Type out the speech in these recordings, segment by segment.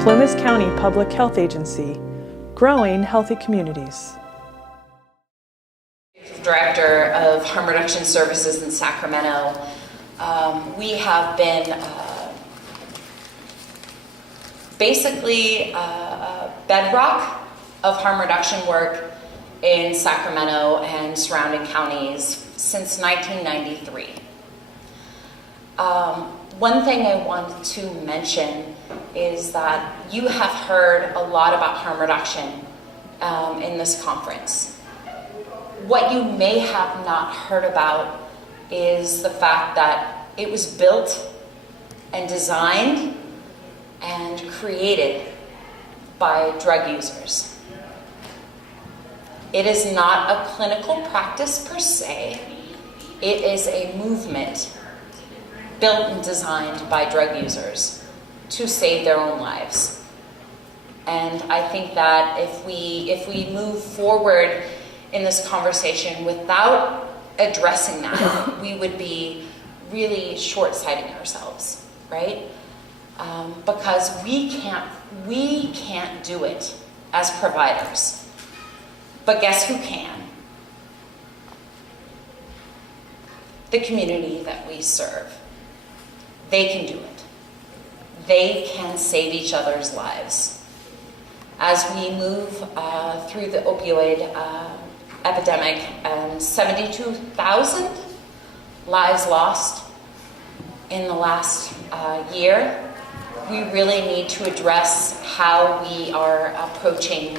Plumas County Public Health Agency, growing healthy communities. Director of Harm Reduction Services in Sacramento. We have been basically a bedrock of harm reduction work in Sacramento and surrounding counties since 1993. One thing I want to mention is that you have heard a lot about harm reduction in this conference. What you may have not heard about is the fact that it was built and designed and created by drug users. It is not a clinical practice per se. It is a movement built and designed by drug users to save their own lives. And I think that if we move forward in this conversation without addressing that, we would be really short-sighting ourselves, right? Because we can't do it as providers. But guess who can? The community that we serve. They can do it. They can save each other's lives. As we move through the opioid epidemic, 72,000 lives lost in the last year, we really need to address how we are approaching,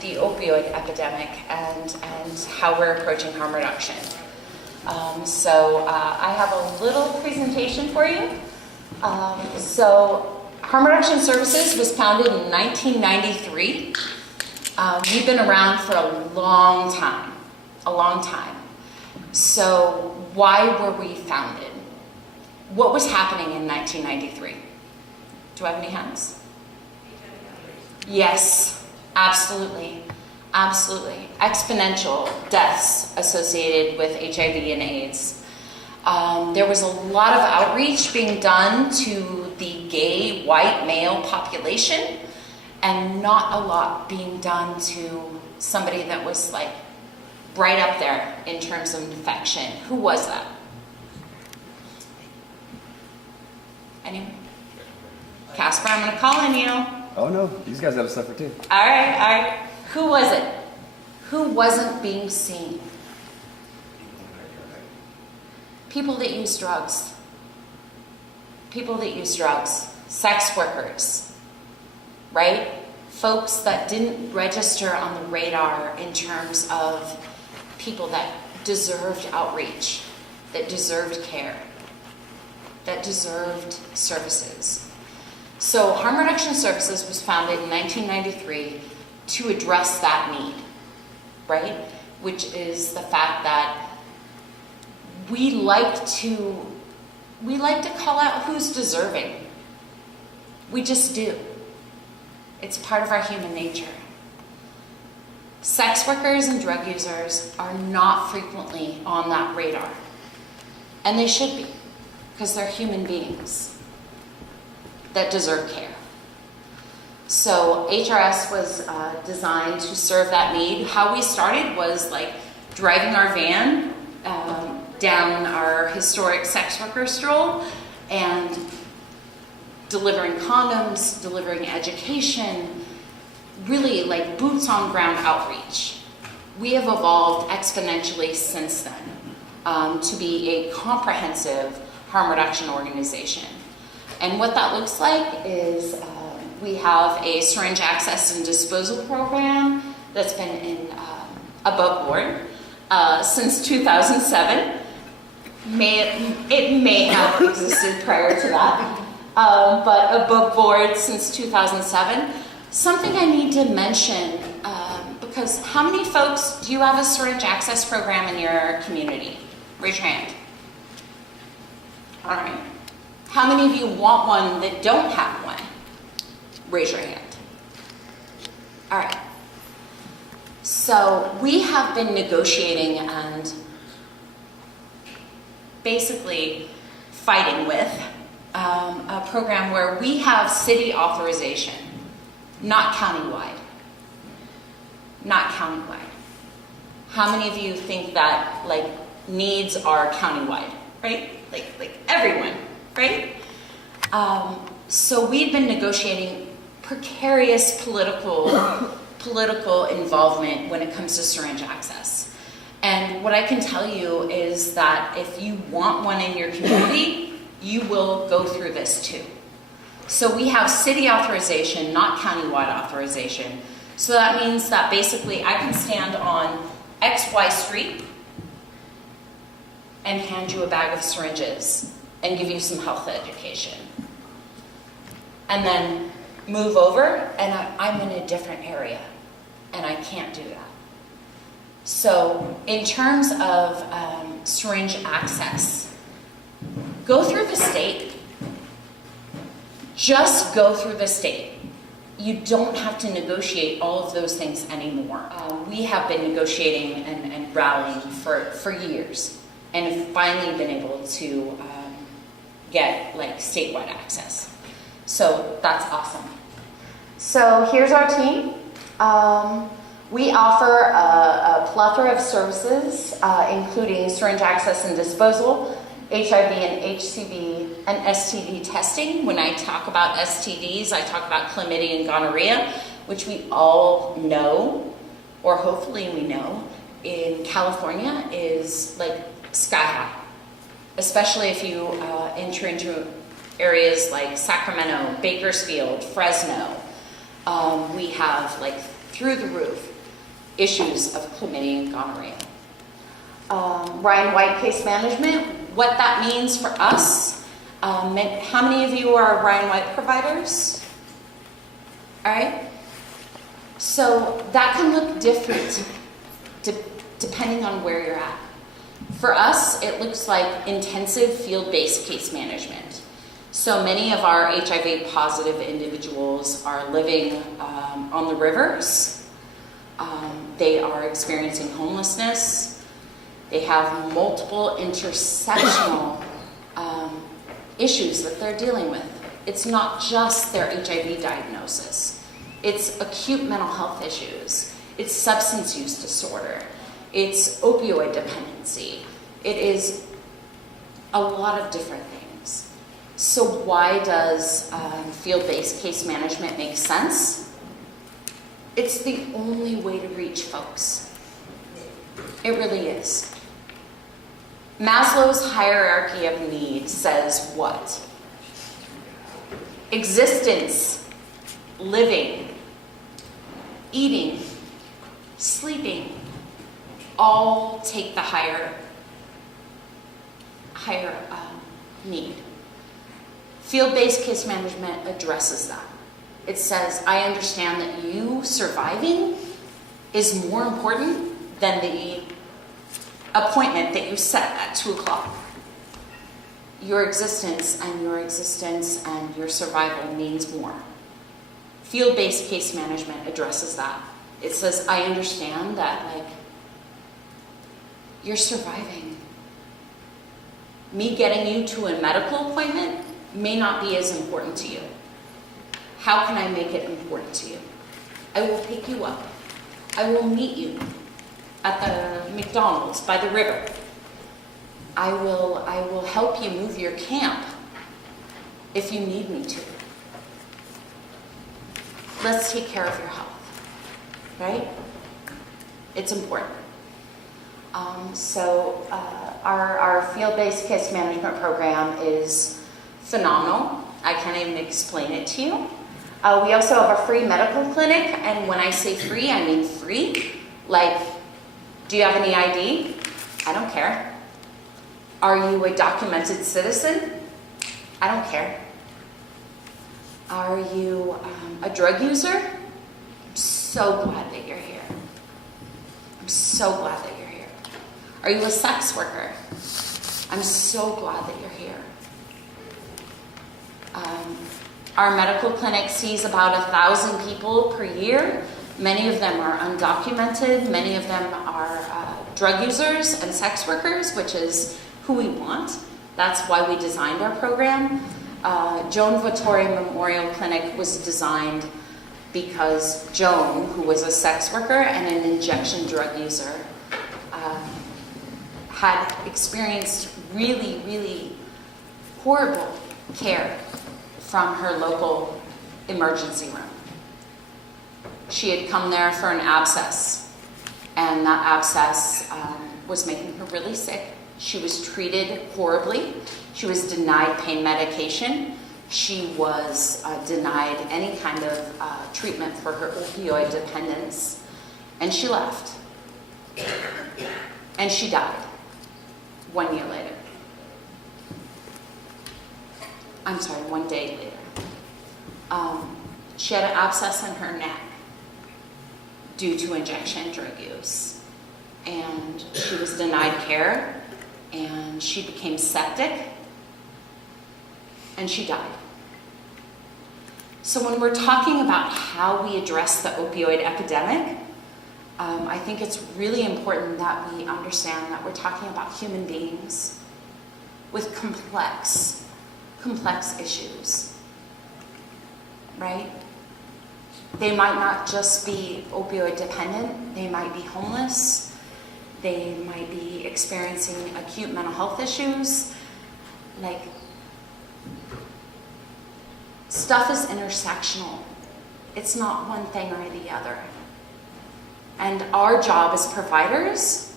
the opioid epidemic and how we're approaching harm reduction. So I have a little presentation for you. So Harm Reduction Services was founded in 1993. We've been around for a long time. So why were we founded? What was happening in 1993? Do I have any hands? Yes, absolutely. Absolutely. Exponential deaths associated with HIV and AIDS. There was a lot of outreach being done to the gay white male population and not a lot being done to somebody that was like right up there in terms of infection. Who was that? Anyone? Casper, I'm going to call on you. Oh no, these guys have to suffer too. All right. Who was it? Who wasn't being seen? People that use drugs. Sex workers, right? Folks that didn't register on the radar in terms of people that deserved outreach, that deserved care, that deserved services. So Harm Reduction Services was founded in 1993 to address that need, right? Which is the fact that we like to call out who's deserving. We just do. It's part of our human nature. Sex workers and drug users are not frequently on that radar. And they should be, because they're human beings that deserve care. So HRS was designed to serve that need. How we started was like driving our van down our historic sex worker stroll and delivering condoms, delivering education, really like boots on ground outreach. We have evolved exponentially since then to be a comprehensive harm reduction organization. And what that looks like is we have a syringe access and disposal program that's been in above board since 2007. It may have existed prior to that, but above board since 2007. Something I need to mention, because how many folks, do you have a syringe access program in your community? Raise your hand. All right. How many of you want one that don't have one? Raise your hand. All right. So we have been negotiating and basically fighting with a program where we have city authorization, not countywide. Not countywide. How many of you think that like needs are countywide, right? Like everyone, right? So we've been negotiating precarious political involvement when it comes to syringe access. And what I can tell you is that if you want one in your community, you will go through this too. So we have city authorization, not countywide authorization. So that means that basically I can stand on XY street and hand you a bag of syringes and give you some health education. And then move over and I'm in a different area and I can't do that. So in terms of syringe access, go through the state. Just go through the state. You don't have to negotiate all of those things anymore. We have been negotiating and rallying for years and have finally been able to get like statewide access. So that's awesome. So here's our team. We offer a plethora of services, including syringe access and disposal, HIV and HCV and STD testing. When I talk about STDs, I talk about chlamydia and gonorrhea, which we all know, or hopefully we know, in California is like sky high, especially if you enter into areas like Sacramento, Bakersfield, Fresno. We have like through the roof issues of chlamydia and gonorrhea. Ryan White Case Management, what that means for us. How many of you are Ryan White providers? All right. So that can look different depending on where you're at. For us, it looks like intensive field-based case management. So many of our HIV positive individuals are living on the rivers. They are experiencing homelessness. They have multiple intersectional issues that they're dealing with. It's not just their HIV diagnosis. It's acute mental health issues. It's substance use disorder. It's opioid dependency. It is a lot of different things. So why does field-based case management make sense? It's the only way to reach folks. It really is. Maslow's hierarchy of needs says what? Existence, living, eating, sleeping, all take the higher need. Field-based case management addresses that. It says, I understand that you surviving is more important than the appointment that you set at 2 o'clock. Your existence and your survival means more. Field-based case management addresses that. It says, I understand that, like, you're surviving. Me getting you to a medical appointment may not be as important to you. How can I make it important to you? I will pick you up. I will meet you at the McDonald's by the river. I will help you move your camp if you need me to. Let's take care of your health, right? It's important. Our field-based case management program is phenomenal. I can't even explain it to you. We also have a free medical clinic, and when I say free, I mean free. Like, do you have any ID? I don't care. Are you a documented citizen? I don't care. Are you a drug user? I'm so glad that you're here. I'm so glad that you're here. Are you a sex worker? I'm so glad that you're here. Our medical clinic sees about 1,000 people per year. Many of them are undocumented. Many of them are drug users and sex workers, which is who we want. That's why we designed our program. Joan Vittori Memorial Clinic was designed because Joan, who was a sex worker and an injection drug user, had experienced really, really horrible care from her local emergency room. She had come there for an abscess, and that abscess was making her really sick. She was treated horribly. She was denied pain medication. She was denied any kind of treatment for her opioid dependence. And she left. And she died 1 year later. I'm sorry, 1 day later. She had an abscess in her neck due to injection drug use. And she was denied care, and she became septic, and she died. So when we're talking about how we address the opioid epidemic, I think it's really important that we understand that we're talking about human beings with complex issues, right? They might not just be opioid dependent, they might be homeless, they might be experiencing acute mental health issues. Like, stuff is intersectional. It's not one thing or the other. And our job as providers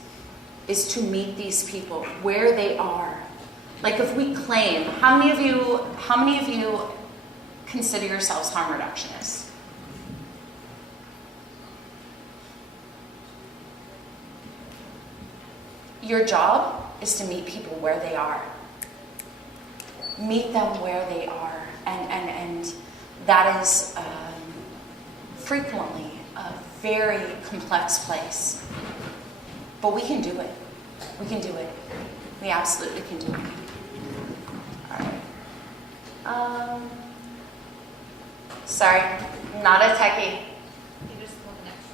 is to meet these people where they are. Like, if we claim, how many of you consider yourselves harm reductionists? Your job is to meet people where they are. Meet them where they are. And that is frequently a very complex place. But we can do it. We can do it. We absolutely can do it. All right. Sorry, not a techie. You just go next.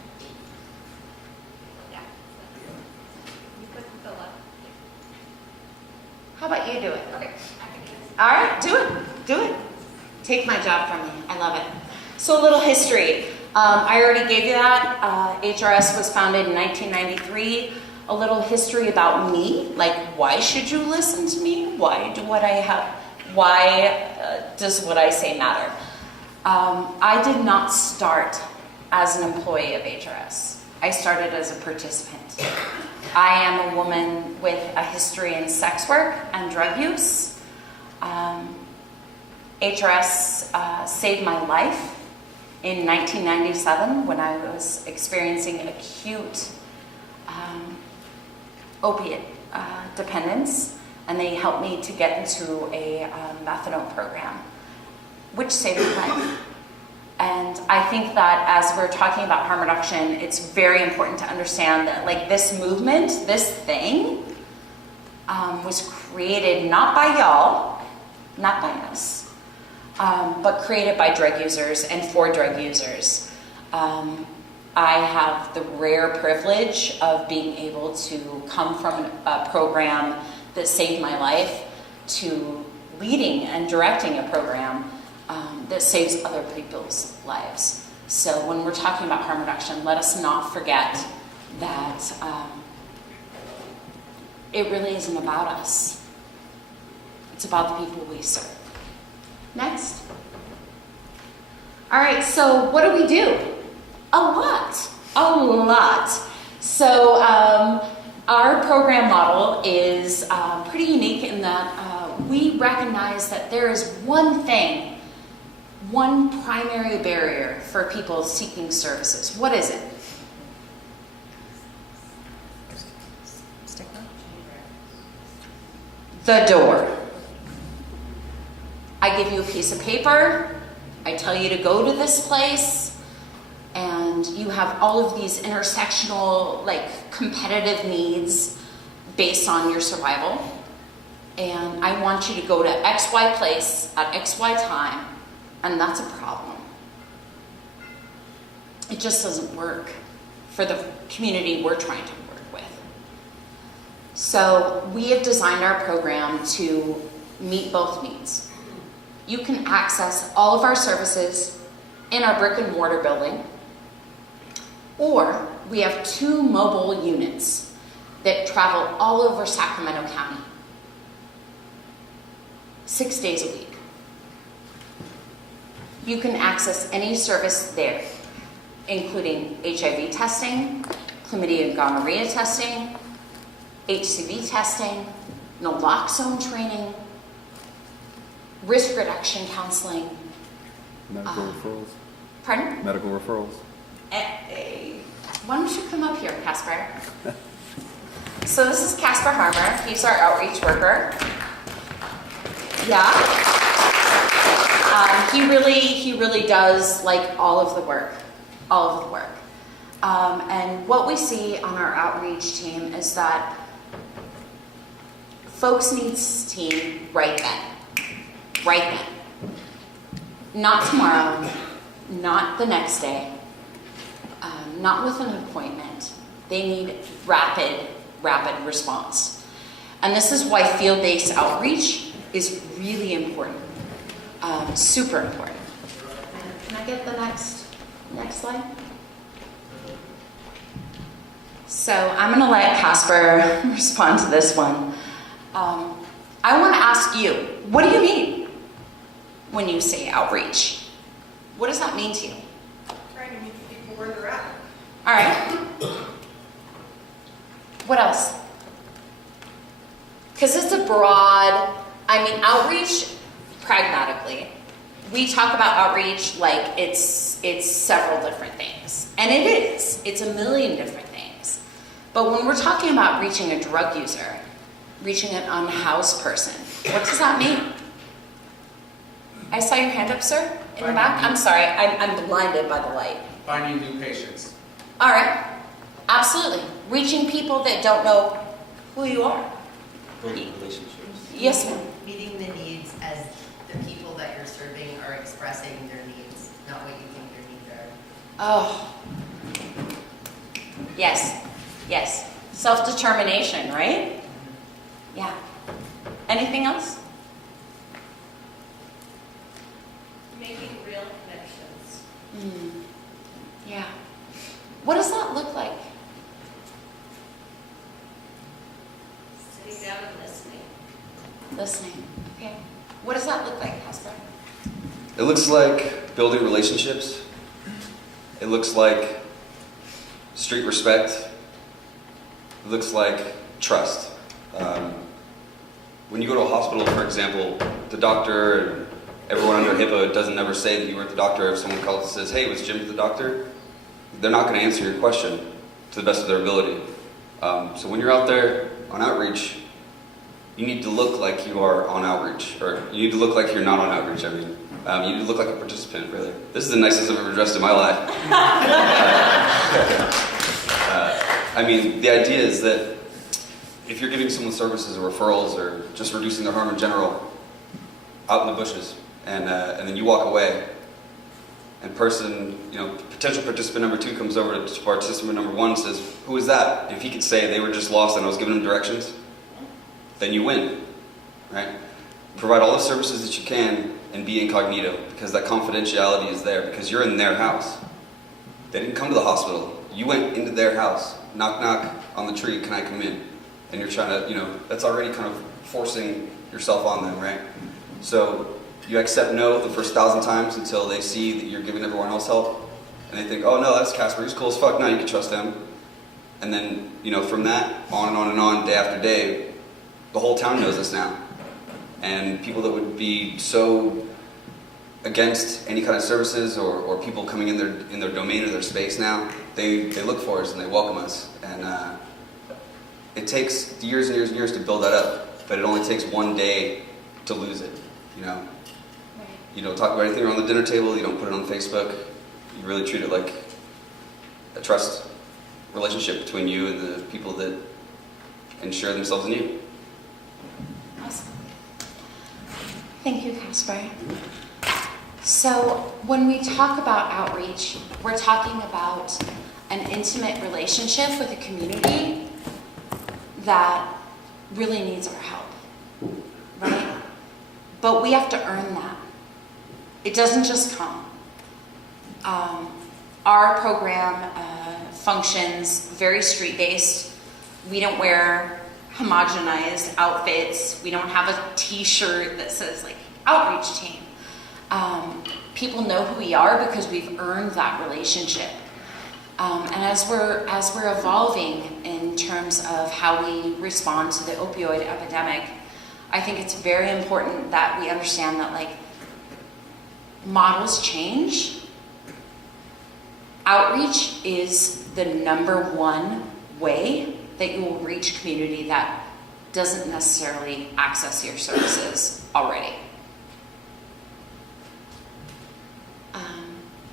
Yeah. You put the left. How about you do it? Okay. All right, do it. Do it. Take my job from me. I love it. So a little history. I already gave you that. HRS was founded in 1993. A little history about me, like, why should you listen to me? Why does what I say matter? I did not start as an employee of HRS. I started as a participant. I am a woman with a history in sex work and drug use. HRS saved my life in 1997 when I was experiencing acute opiate dependence, and they helped me to get into a methadone program, which saved my life. And I think that as we're talking about harm reduction, it's very important to understand that, like, this movement, this thing, was created not by y'all, not by us, but created by drug users and for drug users. I have the rare privilege of being able to come from a program that saved my life to leading and directing a program that saves other people's lives. So when we're talking about harm reduction, let us not forget that it really isn't about us. It's about the people we serve. Next. All right, so what do? A lot. So our program model is pretty unique in that we recognize that there is one primary barrier for people seeking services. What is it? The door. I give you a piece of paper, I tell you to go to this place, and you have all of these intersectional, like, competitive needs based on your survival. And I want you to go to XY place at XY time, and that's a problem. It just doesn't work for the community we're trying to work with. So we have designed our program to meet both needs. You can access all of our services in our brick and mortar building, or we have 2 mobile units that travel all over Sacramento County, 6 days a week. You can access any service there, including HIV testing, chlamydia and gonorrhea testing, HCV testing, naloxone training, risk reduction counseling. Medical referrals. Pardon? Medical referrals. Why don't you come up here, Casper? So this is Casper Harmer. He's our outreach worker. Yeah. He really does like all of the work. And what we see on our outreach team is that folks need team right then. Not tomorrow, not the next day, not with an appointment. They need rapid response. And this is why field-based outreach is really important, super important. Can I get the next slide? So I'm going to let Casper respond to this one. I want to ask you, what do you mean when you say outreach? What does that mean to you? Trying to meet people where they're at. All right. What else? Because it's a broad, outreach, pragmatically, we talk about outreach like it's several different things. And it is. It's a million different things. But when we're talking about reaching a drug user, reaching an unhoused person, what does that mean? I saw your hand up, sir, in the back. I'm sorry, I'm blinded by the light. Finding new patients. All right, absolutely. Reaching people that don't know who you are. Building relationships. Yes, ma'am. Meeting the needs as the people that you're serving are expressing their needs, not what you think their needs are. Oh, yes. Self-determination, right? Yeah. Anything else? Making real connections. Yeah. What does that look like? Sitting down and listening. Listening. Okay. What does that look like, Casper? It looks like building relationships. It looks like street respect. It looks like trust. When you go to a hospital, for example, the doctor and everyone under HIPAA doesn't ever say that you were at the doctor. If someone calls and says, "Hey, was Jim to the doctor?" they're not going to answer your question to the best of their ability. So when you're out there on outreach, you need to look like you are on outreach, or you need to look like you're not on outreach. You need to look like a participant, really. This is the nicest I've ever dressed in my life. The idea is that if you're giving someone services or referrals or just reducing their harm in general, out in the bushes, and then you walk away, and potential participant number 2 comes over to participant number 1 and says, "Who is that?" If he could say they were just lost and I was giving them directions, then you win, right? Provide all the services that you can and be incognito, because that confidentiality is there, because you're in their house. They didn't come to the hospital. You went into their house. Knock, knock on the tree, "Can I come in?" And you're trying to, that's already kind of forcing yourself on them, right? So you accept no the first 1,000 times until they see that you're giving everyone else help. And they think, "Oh no, that's Casper, he's cool as fuck. No, you can trust him." And then, from that, on and on and on, day after day, the whole town knows us now. And people that would be so against any kind of services or people coming in their domain or their space now, they look for us and they welcome us. And it takes years and years and years to build that up, but it only takes one day to lose it. You don't talk about anything around the dinner table. You don't put it on Facebook. You really treat it like a trust relationship between you and the people that insure themselves in you. Awesome. Thank you, Casper. So when we talk about outreach, we're talking about an intimate relationship with a community that really needs our help, right? But we have to earn that. It doesn't just come. Our program functions very street-based. We don't wear homogenized outfits. We don't have a t-shirt that says like outreach team. People know who we are because we've earned that relationship. And as we're evolving in terms of how we respond to the opioid epidemic, I think it's very important that we understand that like models change. Outreach is the #1 way that you will reach community that doesn't necessarily access your services already.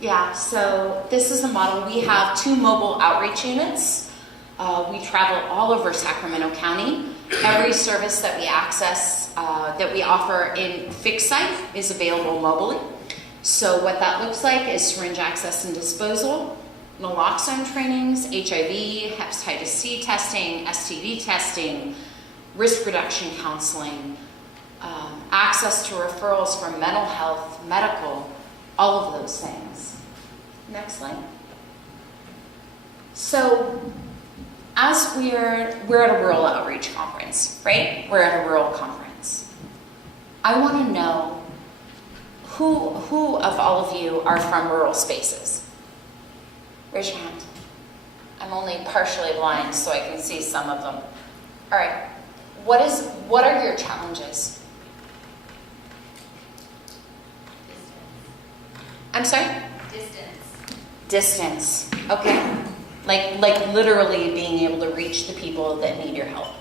Yeah, so this is a model. We have 2 mobile outreach units. We travel all over Sacramento County. Every service that we access, that we offer in fixed site is available mobily. So what that looks like is syringe access and disposal, naloxone trainings, HIV, hepatitis C testing, STD testing, risk reduction counseling, access to referrals for mental health, medical, all of those things. Next slide. So as we're at a rural outreach conference, right? We're at a rural conference. I want to know who of all of you are from rural spaces? Raise your hand. I'm only partially blind, so I can see some of them. All right. What are your challenges? I'm sorry? Distance. Okay. Like literally being able to reach the people that need your help.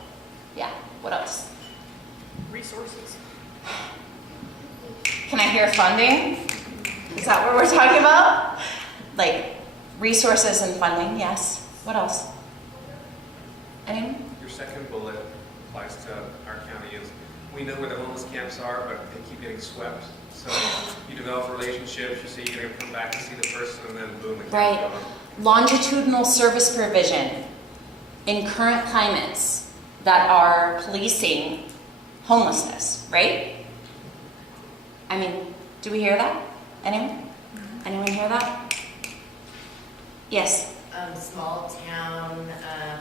Yeah. What else? Resources. Can I hear funding? Is that what we're talking about? Like resources and funding, yes. What else? Anyone? Your second bullet applies to our county is, we know where the homeless camps are, but they keep getting swept. So you develop relationships, you say you're going to come back to see the person, and then boom, the camp's Right. gone. Longitudinal service provision in current climates that are policing homelessness, right? I mean, do we hear that? Anyone? Anyone hear that? Yes. Small town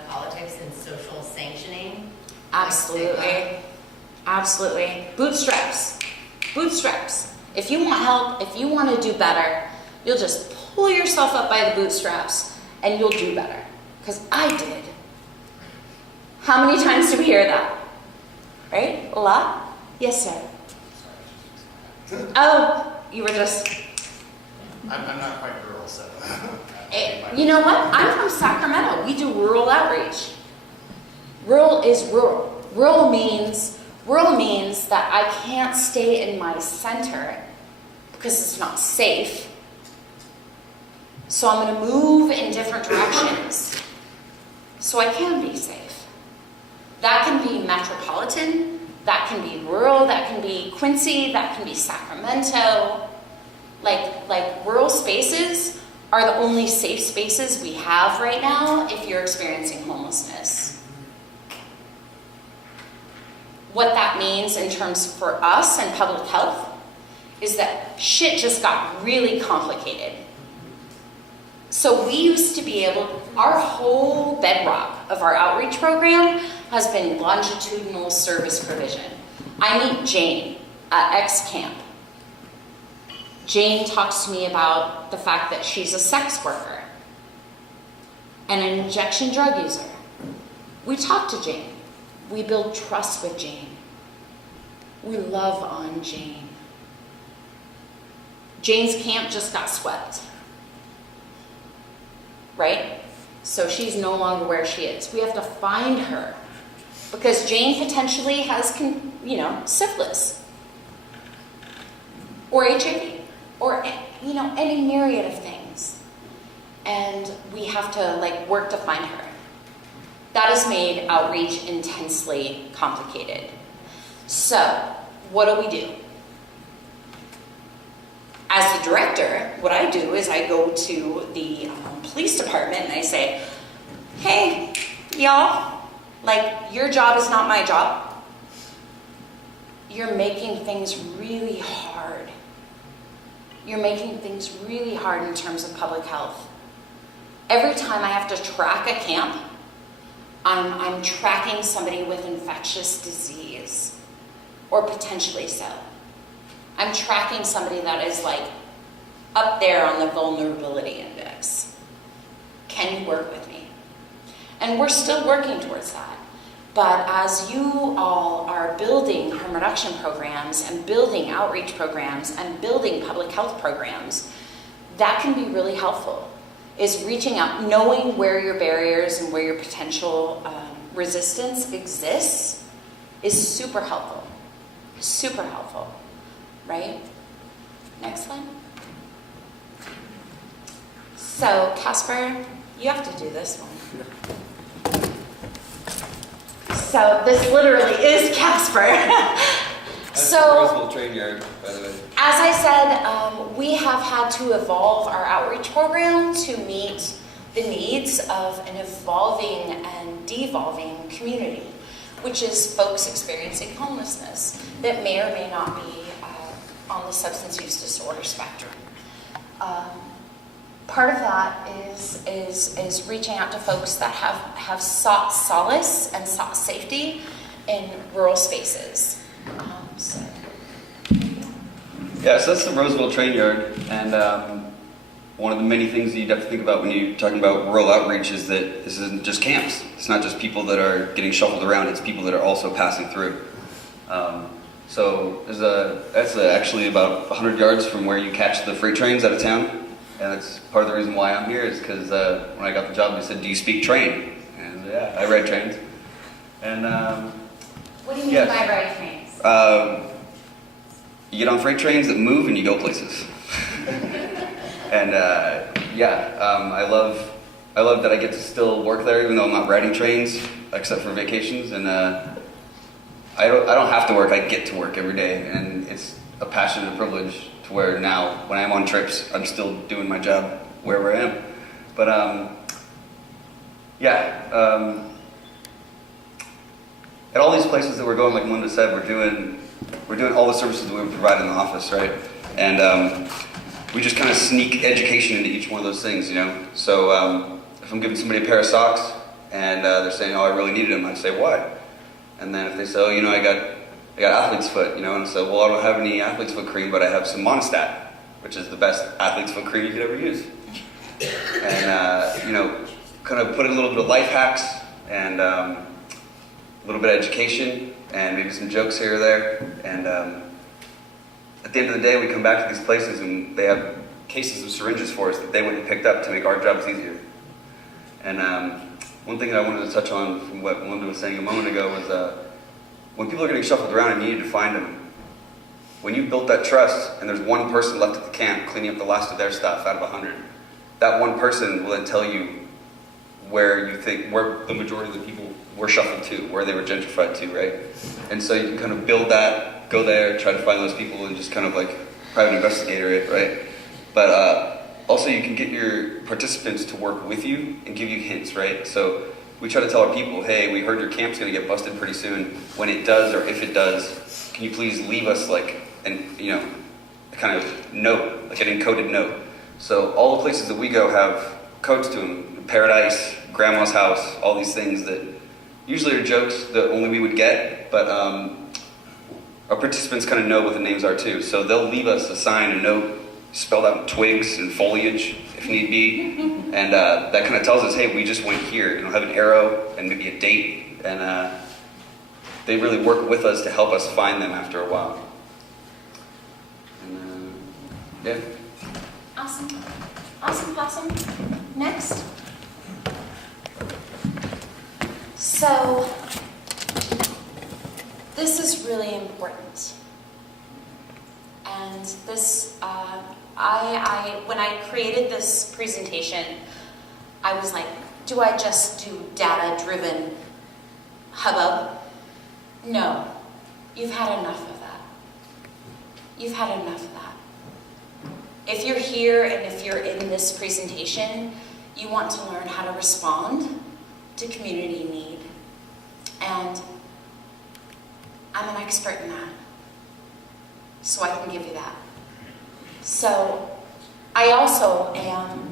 politics and social sanctioning. Absolutely. Absolutely. Bootstraps. Bootstraps. If you want help, if you want to do better, you'll just pull yourself up by the bootstraps and you'll do better. Because I did. How many times do we hear that? Right? A lot? Yes, sir. Oh, you were just... I'm not quite rural, so. You know what? I'm from Sacramento. We do rural outreach. Rural is rural. Rural means that I can't stay in my center because it's not safe. So I'm going to move in different directions so I can be safe. That can be metropolitan, that can be rural, that can be Quincy, that can be Sacramento. Like rural spaces are the only safe spaces we have right now if you're experiencing homelessness. What that means in terms for us and public health is that shit just got really complicated. So we used to be able, our whole bedrock of our outreach program has been longitudinal service provision. I meet Jane at X Camp. Jane talks to me about the fact that she's a sex worker and an injection drug user. We talk to Jane. We build trust with Jane. We love on Jane. Jane's camp just got swept. Right? So she's no longer where she is. We have to find her because Jane potentially has, syphilis or HIV or, any myriad of things. And we have to work to find her. That has made outreach intensely complicated. So what do? As the director, what I do is I go to the police department and I say, hey, y'all, Like, your job is not my job. You're making things really hard. You're making things really hard in terms of public health. Every time I have to track a camp, I'm tracking somebody with infectious disease, or potentially so. I'm tracking somebody that is like up there on the vulnerability index. Can you work with me? And we're still working towards that. But as you all are building harm reduction programs and building outreach programs and building public health programs, that can be really helpful, is reaching out, knowing where your barriers and where your potential resistance exists is super helpful. Super helpful, right? Next slide. So, Casper, you have to do this one. So, this literally is Casper. That's the Roseville train yard, by the way. As I said, we have had to evolve our outreach program to meet the needs of an evolving and devolving community, which is folks experiencing homelessness that may or may not be on the substance use disorder spectrum. Part of that is reaching out to folks that have sought solace and sought safety in rural spaces. Yeah, so that's the Roseville train yard, and one of the many things that you'd have to think about when you're talking about rural outreach is that this isn't just camps. It's not just people that are getting shuffled around, it's people that are also passing through. So that's actually about 100 yards from where you catch the freight trains out of town. And that's part of the reason why I'm here is because when I got the job, they said, "Do you speak train?" And yeah, I read trains. And what do you mean by ride trains? You get on freight trains that move and you go places. And I love that I get to still work there, even though I'm not riding trains except for vacations. And I don't have to work; I get to work every day, and it's a passion and a privilege. To where now, when I'm on trips, I'm still doing my job wherever I am. But at all these places that we're going, like Melinda said, we're doing all the services that we would provide in the office, right? And we just kind of sneak education into each one of those things, you know. So if I'm giving somebody a pair of socks and they're saying, "Oh, I really needed them," I say, "Why?" And then if they say, "Oh, you know, I got athlete's foot," you know, and so, "Well, I don't have any athlete's foot cream, but I have some Monostat, which is the best athlete's foot cream you could ever use." And, kind of put in a little bit of life hacks and a little bit of education and maybe some jokes here or there. And at the end of the day, we come back to these places and they have cases of syringes for us that they went and picked up to make our jobs easier. And one thing that I wanted to touch on from what Melinda was saying a moment ago was when people are getting shuffled around and you need to find them, when you've built that trust and there's one person left at the camp cleaning up the last of their stuff out of 100, that one person will then tell you where the majority of the people were shuffled to, where they were gentrified to, right? And so you can kind of build that, go there, try to find those people and just kind of like private investigator it, right? But also you can get your participants to work with you and give you hints, right? So we try to tell our people, "Hey, we heard your camp's going to get busted pretty soon. When it does, or if it does, can you please leave us a kind of note, like an encoded note." So all the places that we go have codes to them: Paradise, Grandma's House, all these things that usually are jokes that only we would get, but our participants kind of know what the names are too. So they'll leave us a sign, a note, spelled out in twigs and foliage, if need be, and that kind of tells us, "Hey, we just went here." It'll have an arrow and maybe a date, and they really work with us to help us find them after a while. And yeah. Awesome. Next. So, this is really important. And this, when I created this presentation, I was like, do I just do data-driven hubbub? No. You've had enough of that. You've had enough of that. If you're here and if you're in this presentation, you want to learn how to respond to community need. And I'm an expert in that. So I can give you that. So I also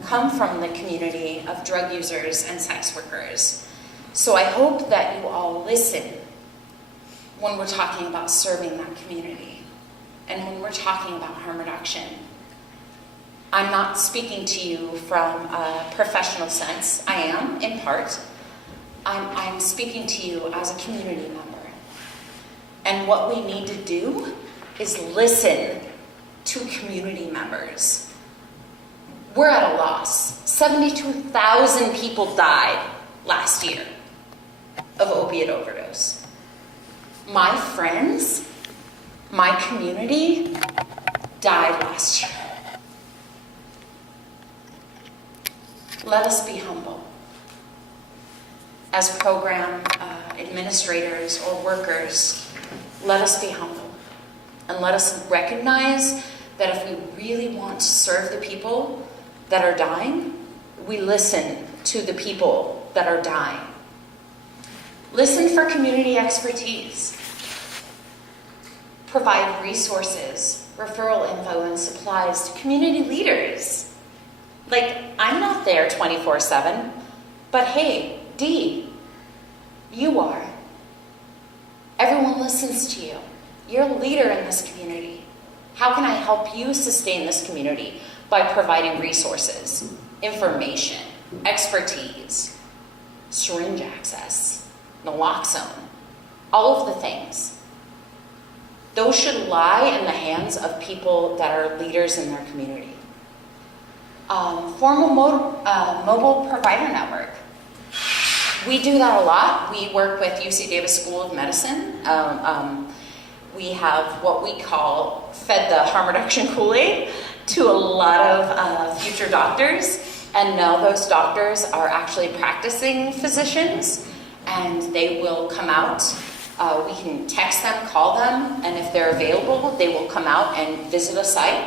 come from the community of drug users and sex workers. So I hope that you all listen when we're talking about serving that community and when we're talking about harm reduction. I'm not speaking to you from a professional sense. I am, in part. I'm speaking to you as a community member. And what we need to do is listen to community members. We're at a loss. 72,000 people died last year of opiate overdose. My friends, my community died last year. Let us be humble. As program administrators or workers, let us be humble. And let us recognize that if we really want to serve the people that are dying, we listen to the people that are dying. Listen for community expertise. Provide resources, referral info, and supplies to community leaders. Like, I'm not there 24/7, but hey, Dee, you are. Everyone listens to you. You're a leader in this community. How can I help you sustain this community? By providing resources, information, expertise, syringe access, naloxone, all of the things. Those should lie in the hands of people that are leaders in their community. Formal mobile provider network. We do that a lot. We work with UC Davis School of Medicine. We have what we call fed the harm reduction Kool-Aid to a lot of future doctors. And now those doctors are actually practicing physicians, and they will come out. We can text them, call them, and if they're available, they will come out and visit a site.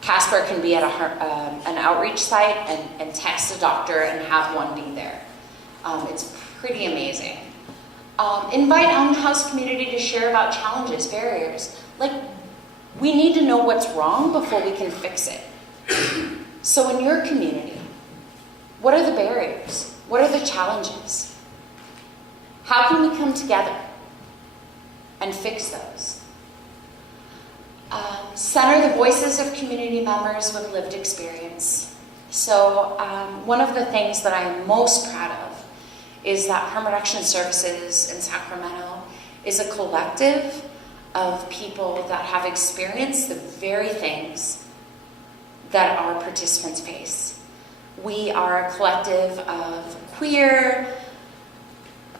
Casper can be at an outreach site and text a doctor and have one be there. It's pretty amazing. Invite on-house community to share about challenges, barriers. Like, we need to know what's wrong before we can fix it. So in your community, what are the barriers? What are the challenges? How can we come together and fix those? Center the voices of community members with lived experience. So one of the things that I'm most proud of is that Harm Reduction Services in Sacramento is a collective of people that have experienced the very things that our participants face. We are a collective of queer,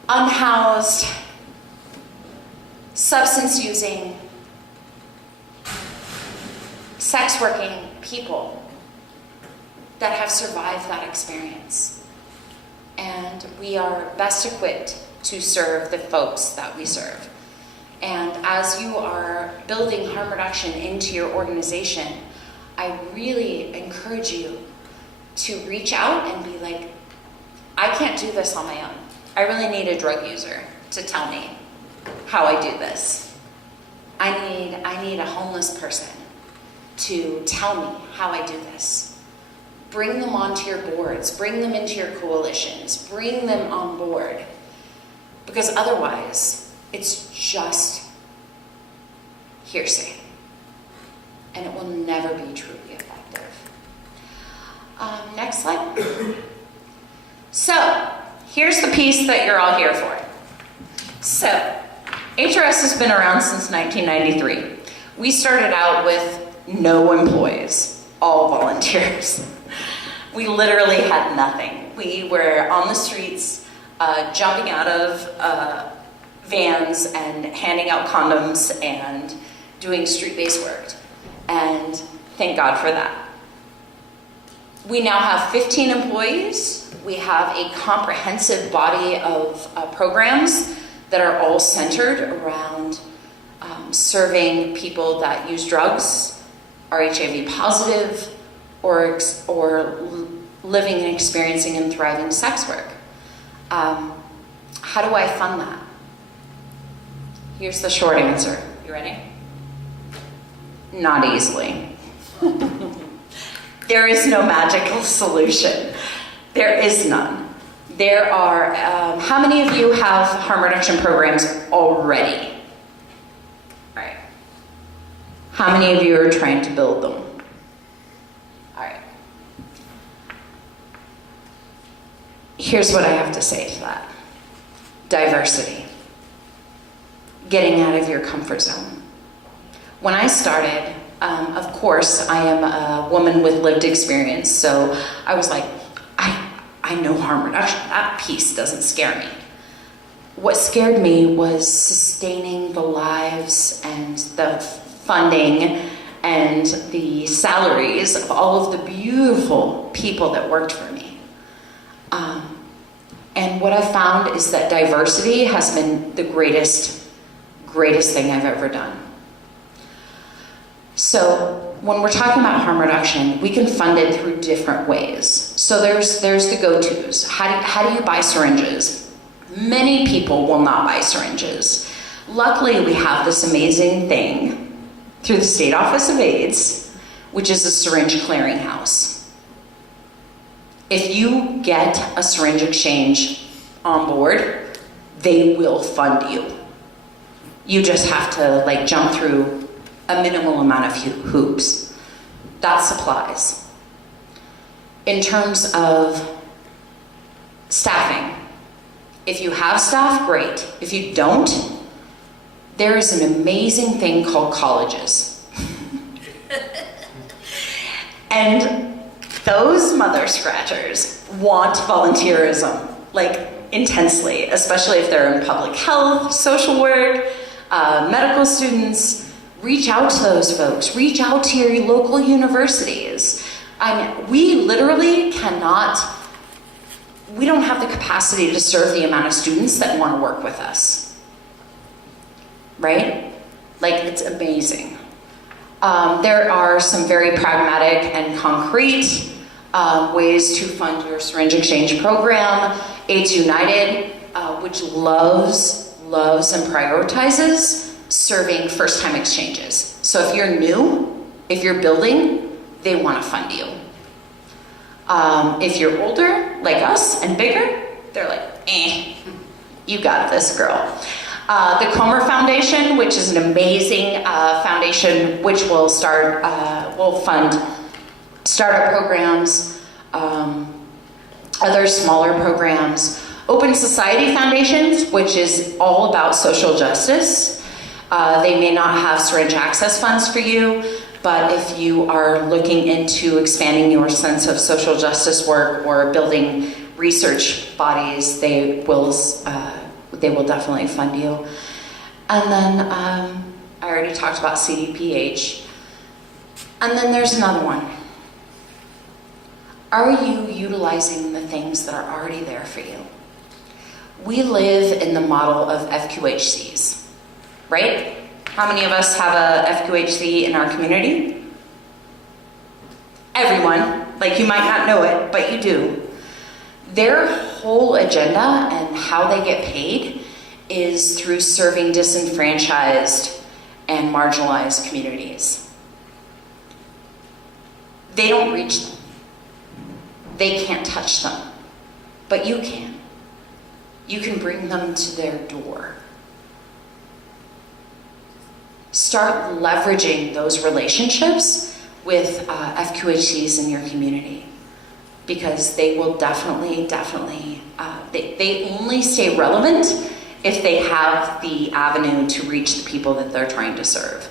unhoused, substance using, sex working people that have survived that experience. And we are best equipped to serve the folks that we serve. And as you are building harm reduction into your organization, I really encourage you to reach out and be like, I can't do this on my own. I really need a drug user to tell me how I do this. I need a homeless person to tell me how I do this. Bring them onto your boards, bring them into your coalitions, bring them on board. Because otherwise, it's just hearsay. And it will never be truly effective. Next slide. So, here's the piece that you're all here for. So, HRS has been around since 1993. We started out with no employees, all volunteers. We literally had nothing. We were on the streets, jumping out of vans and handing out condoms and doing street-based work. And thank God for that. We now have 15 employees. We have a comprehensive body of programs that are all centered around serving people that use drugs, are HIV positive, or living and experiencing and thriving sex work. How do I fund that? Here's the short answer. You ready? Not easily. There is no magical solution. There is none. There are, how many of you have harm reduction programs already? All right. How many of you are trying to build them? All right. Here's what I have to say to that. Diversity. Getting out of your comfort zone. When I started, of course, I am a woman with lived experience, so I was like, I know harm reduction. That piece doesn't scare me. What scared me was sustaining the lives and the funding and the salaries of all of the beautiful people that worked for me. And what I found is that diversity has been the greatest thing I've ever done. So when we're talking about harm reduction, we can fund it through different ways. So there's the go-tos. How do you buy syringes? Many people will not buy syringes. Luckily, we have this amazing thing through the State Office of AIDS, which is a syringe clearinghouse. If you get a syringe exchange on board, they will fund you. You just have to jump through a minimal amount of hoops. That supplies. In terms of staffing, if you have staff, great. If you don't, there is an amazing thing called colleges. And those mother scratchers want volunteerism, intensely, especially if they're in public health, social work, medical students. Reach out to those folks. Reach out to your local universities. We literally we don't have the capacity to serve the amount of students that want to work with us. Right? It's amazing. There are some very pragmatic and concrete ways to fund your syringe exchange program. AIDS United, which loves and prioritizes serving first-time exchanges. So if you're new, if you're building, they want to fund you. If you're older, like us, and bigger, they're like, you got this, girl. The Comer Foundation, which is an amazing foundation, which will fund startup programs, other smaller programs. Open Society Foundations, which is all about social justice. They may not have syringe access funds for you, but if you are looking into expanding your sense of social justice work or building research bodies, they will definitely fund you. And then I already talked about CDPH. And then there's another one. Are you utilizing the things that are already there for you? We live in the model of FQHCs, right? How many of us have a FQHC in our community? Everyone. You might not know it, but you do. Their whole agenda and how they get paid is through serving disenfranchised and marginalized communities. They don't reach them. They can't touch them, but you can. You can bring them to their door. Start leveraging those relationships with FQHCs in your community, because they will definitely, they only stay relevant if they have the avenue to reach the people that they're trying to serve.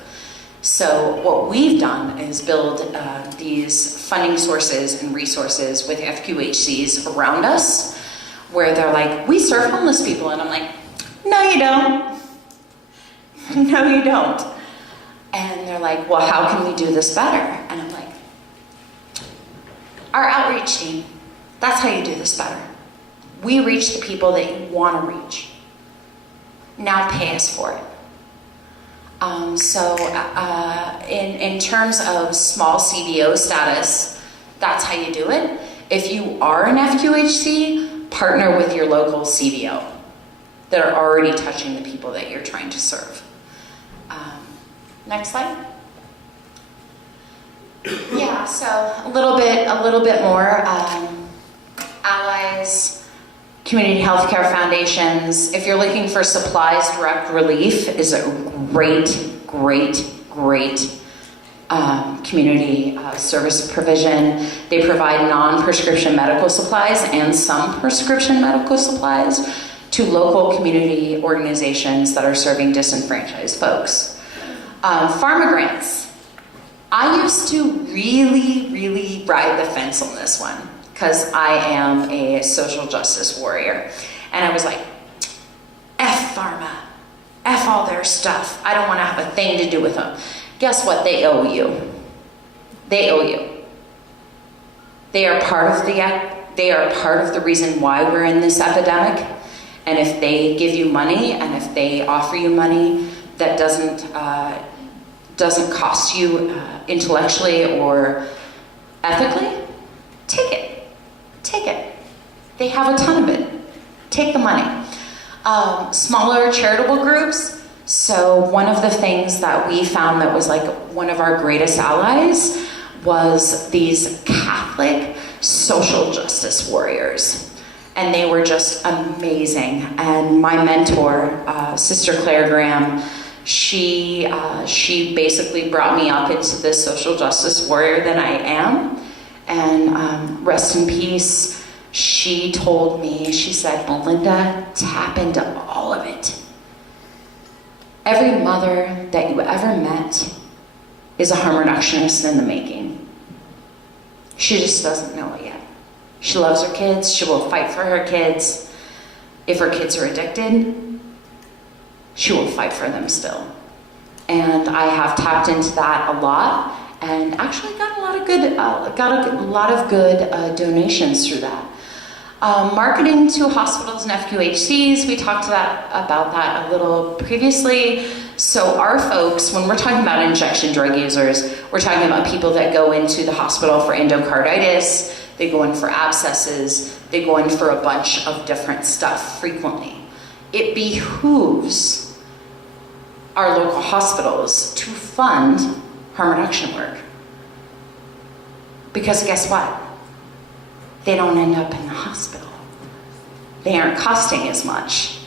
So what we've done is build these funding sources and resources with FQHCs around us, where they're like, we serve homeless people. And I'm like, no, you don't. No, you don't. And they're like, well, how can we do this better? And I'm like, our outreach team, that's how you do this better. We reach the people that you want to reach. Now pay us for it. In terms of small CBO status, that's how you do it. If you are an FQHC, partner with your local CBO. that are already touching the people that you're trying to serve. Next slide. Yeah, so a little bit more. Allies, community healthcare foundations. If you're looking for supplies, Direct Relief is a great community service provision. They provide non-prescription medical supplies and some prescription medical supplies to local community organizations that are serving disenfranchised folks. Pharma grants. I used to really ride the fence on this one because I am a social justice warrior. And I was like, F pharma, F all their stuff. I don't want to have a thing to do with them. Guess what? They owe you. They owe you. They are part of the reason why we're in this epidemic. And if they give you money and if they offer you money that doesn't cost you intellectually or ethically, take it. Take it. They have a ton of it. Take the money. Smaller charitable groups. So one of the things that we found that was like one of our greatest allies was these Catholic social justice warriors. And they were just amazing. And my mentor, Sister Claire Graham, she basically brought me up into this social justice warrior that I am. And rest in peace, she told me, she said, Melinda, tap into all of it. Every mother that you ever met is a harm reductionist in the making. She just doesn't know it yet. She loves her kids. She will fight for her kids. If her kids are addicted, she will fight for them still. And I have tapped into that a lot, and actually got a lot of good donations through that. Marketing to hospitals and FQHCs, we talked about that a little previously. So our folks, when we're talking about injection drug users, we're talking about people that go into the hospital for endocarditis, they go in for abscesses, they go in for a bunch of different stuff frequently. It behooves our local hospitals to fund harm reduction work. Because guess what? They don't end up in the hospital. They aren't costing as much.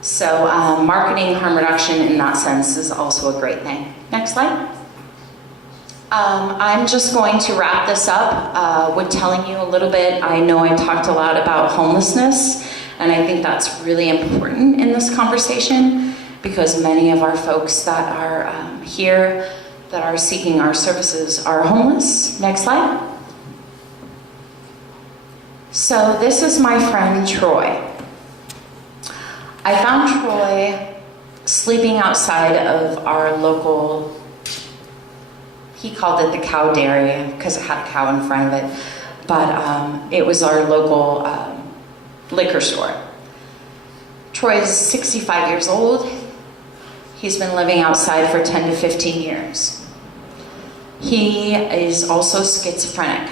So marketing harm reduction in that sense is also a great thing. Next slide. I'm just going to wrap this up with telling you a little bit. I know I talked a lot about homelessness, and I think that's really important in this conversation because many of our folks that are here that are seeking our services are homeless. Next slide. So this is my friend Troy. I found Troy sleeping outside of our local, he called it the cow dairy because it had a cow in front of it, but it was our local liquor store. Troy is 65 years old. He's been living outside for 10 to 15 years. He is also schizophrenic,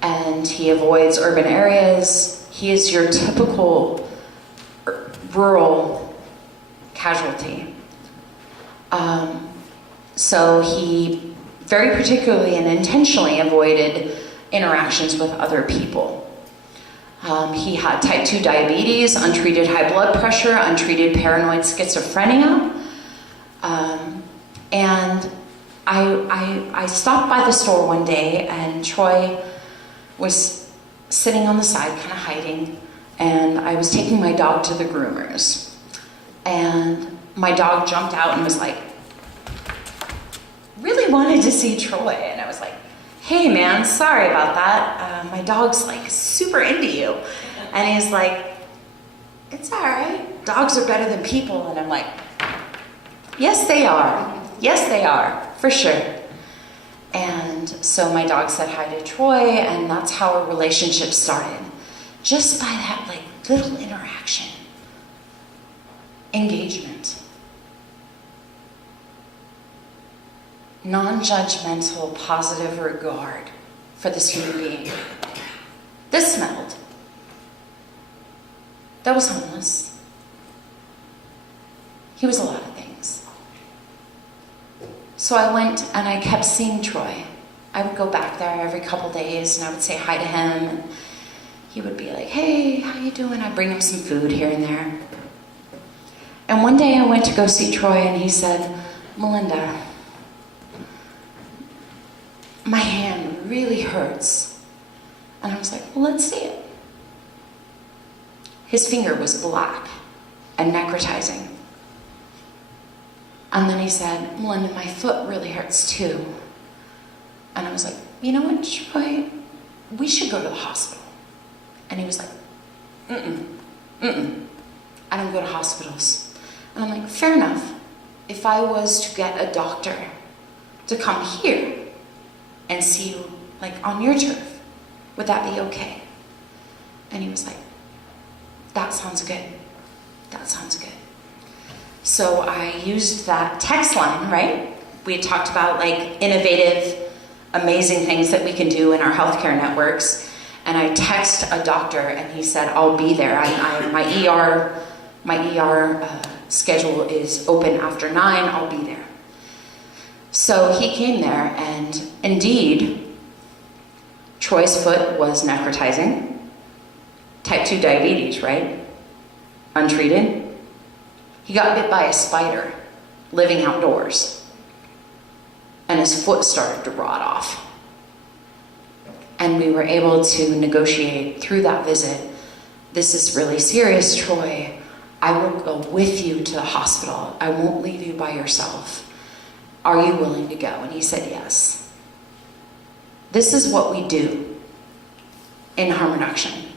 and he avoids urban areas. He is your typical rural casualty. So he very particularly and intentionally avoided interactions with other people. He had type 2 diabetes, untreated high blood pressure, untreated paranoid schizophrenia. And I stopped by the store one day, and Troy was sitting on the side, kind of hiding, and I was taking my dog to the groomers. And my dog jumped out and was like, really wanted to see Troy. And I was like, hey man, sorry about that. My dog's like super into you. And he's like, it's all right. Dogs are better than people. And I'm like, yes, they are. Yes, they are, for sure. And so my dog said hi to Troy, and that's how our relationship started. Just by that like little interaction. Engagement. Non-judgmental, positive regard for this human being. This smelled. That was homeless. He was a lot of things. So I went and I kept seeing Troy. I would go back there every couple days and I would say hi to him. And he would be like, hey, how you doing? I'd bring him some food here and there. And one day I went to go see Troy and he said, Melinda, my hand really hurts. And I was like, well, let's see it. His finger was black and necrotizing. And then he said, Melinda, my foot really hurts too. And I was like, you know what, Troy, we should go to the hospital. And he was like, I don't go to hospitals. And I'm like, fair enough. If I was to get a doctor to come here and see you like on your turf, would that be okay? And he was like, that sounds good. That sounds good. So I used that text line, right? We had talked about like innovative, amazing things that we can do in our healthcare networks. And I text a doctor and he said, I'll be there. My ER schedule is open after 9, I'll be there. So he came there and indeed, Troy's foot was necrotizing. Type 2 diabetes, right? Untreated. He got bit by a spider living outdoors. And his foot started to rot off. And we were able to negotiate through that visit. This is really serious, Troy. I will go with you to the hospital. I won't leave you by yourself. Are you willing to go? And he said yes. This is what we do in harm reduction.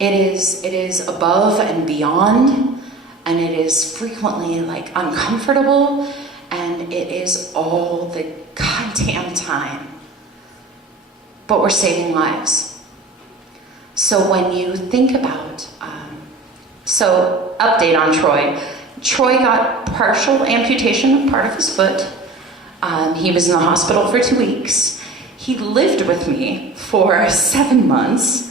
It is above and beyond, and it is frequently like uncomfortable, and it is all the goddamn time. But we're saving lives. So when you think about, so update on Troy. Troy got partial amputation of part of his foot. He was in the hospital for 2 weeks. He lived with me for 7 months.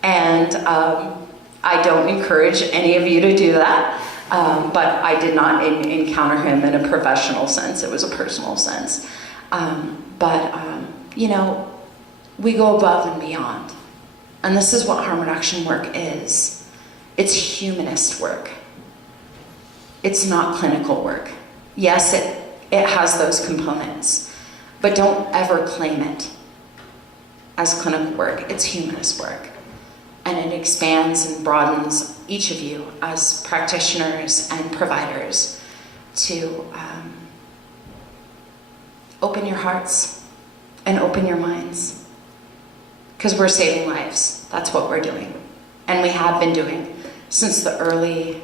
And I don't encourage any of you to do that. But I did not encounter him in a professional sense. It was a personal sense. You know, we go above and beyond. And this is what harm reduction work is. It's humanist work. It's not clinical work. Yes, it has those components, but don't ever claim it as clinical work. It's humanist work. And it expands and broadens each of you as practitioners and providers to open your hearts and open your minds. Because we're saving lives. That's what we're doing. And we have been doing since the early,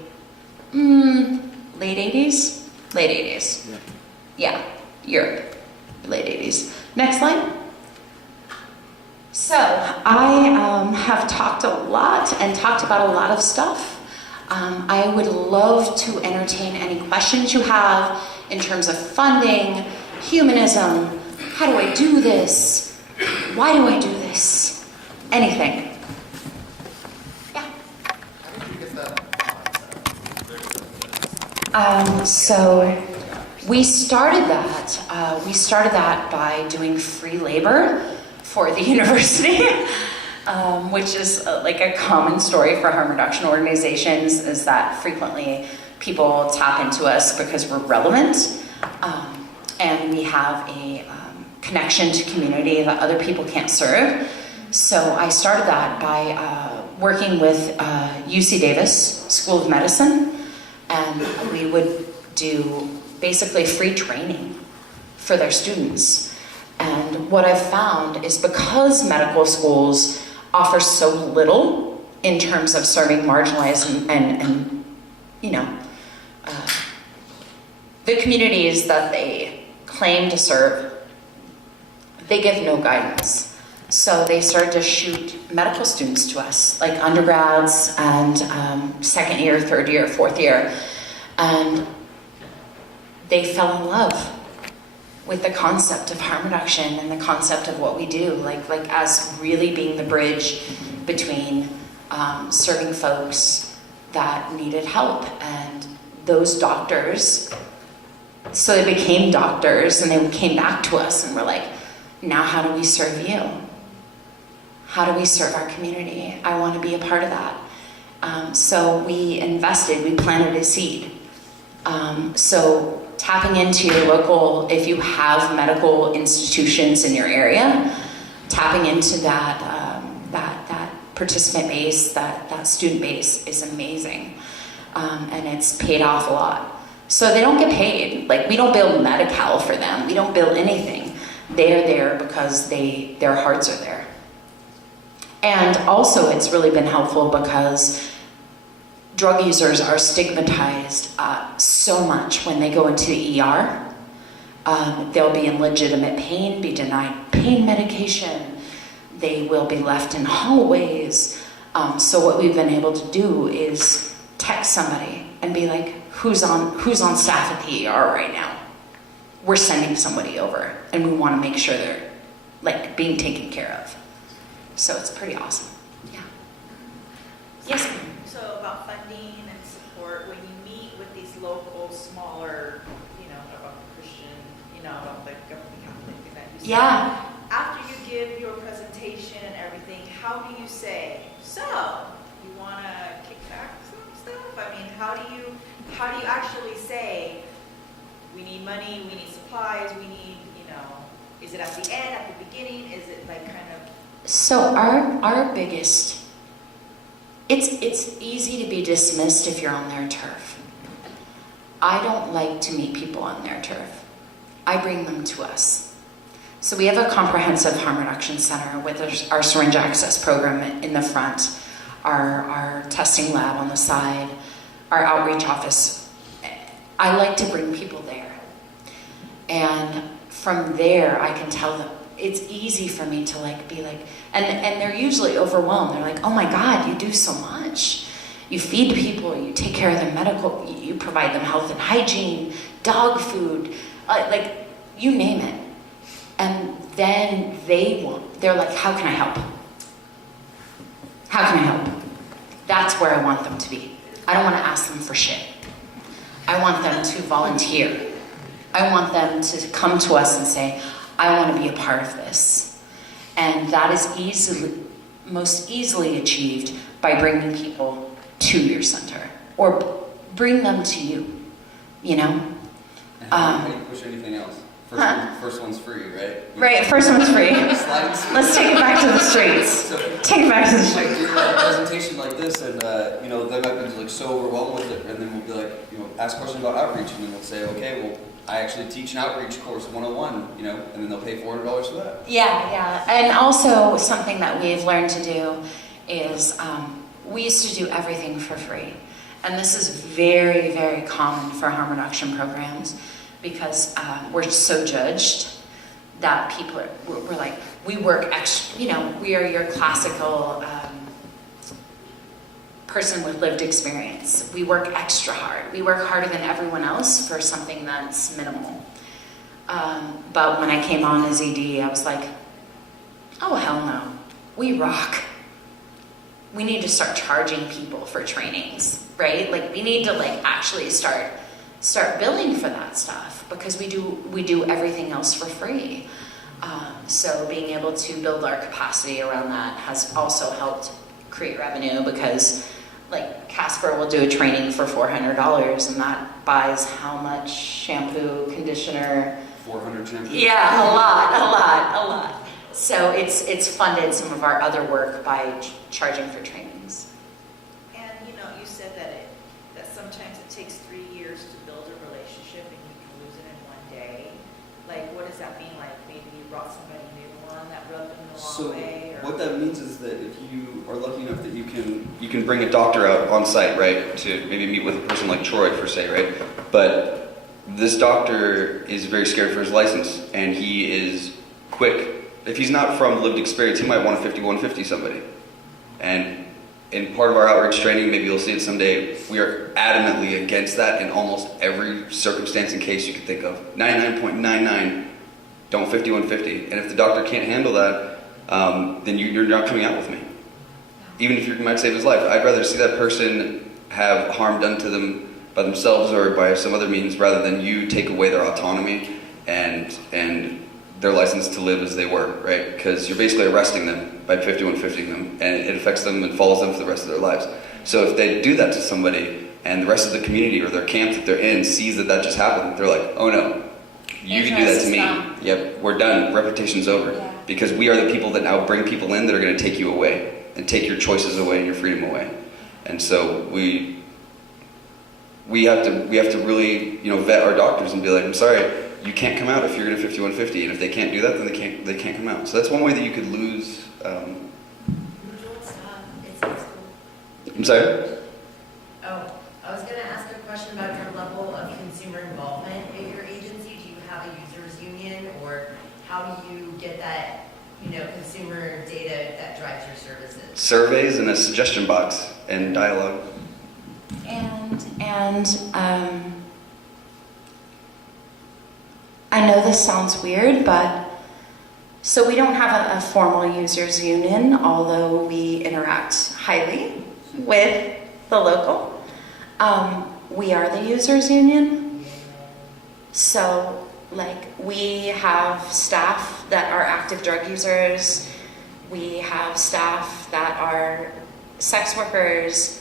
late 80s? Late 80s. Yeah, Europe, late 80s. Next slide. So, I have talked a lot and talked about a lot of stuff. I would love to entertain any questions you have in terms of funding, humanism, how do I do this? Why do I do this? Anything. Yeah. How did you get that? So we started that by doing free labor for the university, which is like a common story for harm reduction organizations, is that frequently people tap into us because we're relevant, and we have a connection to community that other people can't serve. So I started that by working with UC Davis School of Medicine, and we would do basically free training for their students. And what I've found is because medical schools offer so little in terms of serving marginalized and you know, the communities that they claim to serve, they give no guidance. So they started to shoot medical students to us, like undergrads and second year, third year, fourth year. And they fell in love with the concept of harm reduction and the concept of what we do, like as really being the bridge between serving folks that needed help and those doctors, so they became doctors, and they came back to us and were like, now how do we serve you? How do we serve our community? I want to be a part of that. So we invested, we planted a seed. So tapping into your local, if you have medical institutions in your area, tapping into that participant base, that student base is amazing. And it's paid off a lot. So they don't get paid. Like, we don't bill Medi-Cal for them. We don't bill anything. They're there because their hearts are there. And also it's really been helpful because drug users are stigmatized so much when they go into the ER. They'll be in legitimate pain, be denied pain medication. They will be left in hallways. So what we've been able to do is text somebody and be like, who's on staff at the ER right now? We're sending somebody over, and we want to make sure they're like being taken care of. So it's pretty awesome. Yeah. Yes, ma'am. So about funding and support, when you meet with these local, smaller, about Christian, about the government Catholic thing that you said. Yeah. After you give your presentation and everything, how do you say, so, you want to kick back some stuff? I mean, how do you actually say, we need money, we need supplies, we need, is it at the end, at the beginning? Is it like kind of? So our biggest, it's easy to be dismissed if you're on their turf. I don't like to meet people on their turf. I bring them to us. So we have a comprehensive harm reduction center with our syringe access program in the front, our testing lab on the side, our outreach office. I like to bring people there. And from there, I can tell them, it's easy for me to be like, and they're usually overwhelmed. They're like, oh my God, you do so much. You feed people, you take care of their medical, you provide them health and hygiene, dog food, you name it. And then they're like, how can I help? How can I help? That's where I want them to be. I don't want to ask them for shit. I want them to volunteer. I want them to come to us and say, I want to be a part of this. And that is most easily achieved by bringing people to your center or bring them to you, And how do you push anything else? First one's free, right? Right, first one's free. Let's take it back to the streets. Take it back to the You streets. might do a presentation like this, and they might be so overwhelmed with it, and then we'll be like, ask questions about outreach, and then we'll say, okay, well, I actually teach an outreach course 101, and then they'll pay $400 for that. Yeah. And also something that we've learned to do is we used to do everything for free. And this is very, very common for harm reduction programs because we're so judged that people we're like, we work extra, we are your classical person with lived experience. We work extra hard. We work harder than everyone else for something that's minimal. But when I came on as ED, I was like, oh, hell no. We rock. We need to start charging people for trainings, right? We need to actually start billing for that stuff because we do everything else for free. So being able to build our capacity around that has also helped create revenue because Casper will do a training for $400 and that buys how much shampoo, conditioner? 400 shampoos? Yeah, a lot. So it's funded some of our other work by charging for trainings. And you said that sometimes it takes 3 years to build a relationship and you can lose it in one day. What does that mean? Maybe you brought somebody new on that rubbed them the wrong way? What that means is that if you are lucky enough that you can bring a doctor out on site, right, to maybe meet with a person like Troy, per se, right? But this doctor is very scared for his license, and he is quick. If he's not from lived experience, he might want to 5150 somebody. And in part of our outreach training, maybe you'll see it someday, we are adamantly against that in almost every circumstance and case you can think of. 99.99, don't 5150. And if the doctor can't handle that, then you're not coming out with me. Even if you might save his life, I'd rather see that person have harm done to them by themselves or by some other means, rather than you take away their autonomy and their license to live as they were, right? Because you're basically arresting them by 5150ing them, and it affects them and follows them for the rest of their lives. So if they do that to somebody, and the rest of the community or their camp that they're in sees that just happened, they're like, oh no, you can do that to me. Yep, we're done. Reputation's over. Yeah. Because we are the people that now bring people in that are going to take you away and take your choices away and your freedom away. And so we have to really, vet our doctors and be like, I'm sorry, you can't come out if you're going to 5150, and if they can't do that, then they can't come out. So that's one way that you could lose. I'm sorry. Oh, I was going to ask a question about your level of consumer involvement at your agency. Do you have a users union, or how do you get that, consumer data that drives your services? Surveys and a suggestion box and dialogue. And I know this sounds weird, but so we don't have a formal users union, although we interact highly with the local. We are the users union. So we have staff that are active drug users. We have staff that are sex workers.